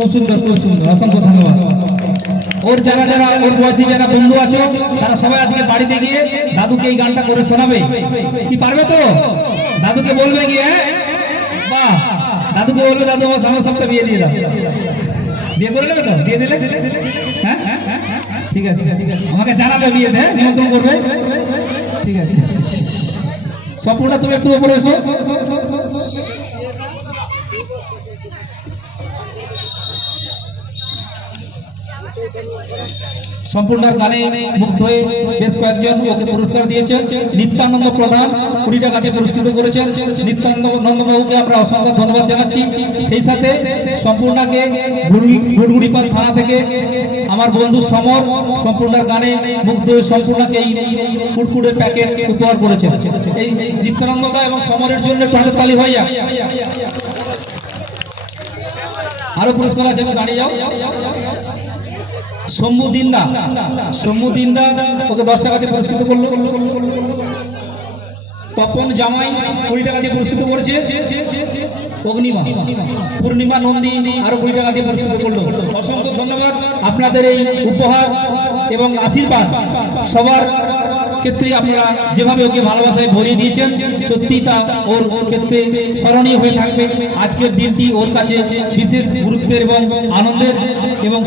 খুব সুন্দর, অসংখ্য ধন্যবাদ। ওর যারা যারা ওর বয়সী যারা বন্ধু আছে তারা সবাই আজকে বাড়িতে গিয়ে দাদুকে এই গানটা করে শোনাবে। কি পারবে তো? দাদুকে বলবে গিয়ে, বাহ, দাদুকে বলবে দাদু আমার সামনে সবটা বিয়ে দিয়ে দাও। বিয়ে করে নেবে তো? দিয়ে দিলে? হ্যাঁ, ঠিক আছে, আমাকে জানাবে বিয়েতে, নিমন্ত্রণ করবে। ঠিক আছে, স্বপ্নটা তুমি একটু উপরে এসো। সম্পূর্ণ গানে মুগ্ধ হয়ে বেশ কয়েকজন ওকে পুরস্কার দিয়েছেন। নিত্যানন্দ প্রধান 20 টাকা দিয়ে পুরস্কৃত করেছেন। নিত্যানন্দ বাবুকে আমরা অসংখ্য ধন্যবাদ জানাচ্ছি। সেই সাথে সম্পূর্ণাকে গুড়গুড়িপাল থানা থেকে আমার বন্ধু সমর সম্পূর্ণার গানে মুগ্ধ হয়ে সম্পূর্ণাকে এই কুড়কুড়ের প্যাকেট উপহার করেছেন। এই নিত্যানন্দ দা এবং সমরের জন্য প্রাণের তালি ভাইয়া। আরো পুরস্কার আছে, দাঁড়িয়ে যাও। শম্ভু দিন্দা ওকে 10 টাকা দিয়ে পুরস্কৃত করলো। তপন জামাই 20 টাকা দিয়ে পুরস্কৃত করেছে। অগ্নিমা পূর্ণিমা নন্দী আরো 20 টাকা দিয়ে পুরস্কৃত করলো। অসংখ্য ধন্যবাদ। আপনাদের এই উপহার এবং আশীর্বাদ সবার ক্ষেত্রে আপনারা যেভাবে ওকে ভালোবাসায় ভরিয়ে দিয়েছেন, সত্যি তা ওর ক্ষেত্রে স্মরণীয় হয়ে থাকবে। আজকের দিনটি ওর কাছে বিশেষ গুরুত্বের এবং আনন্দের এবং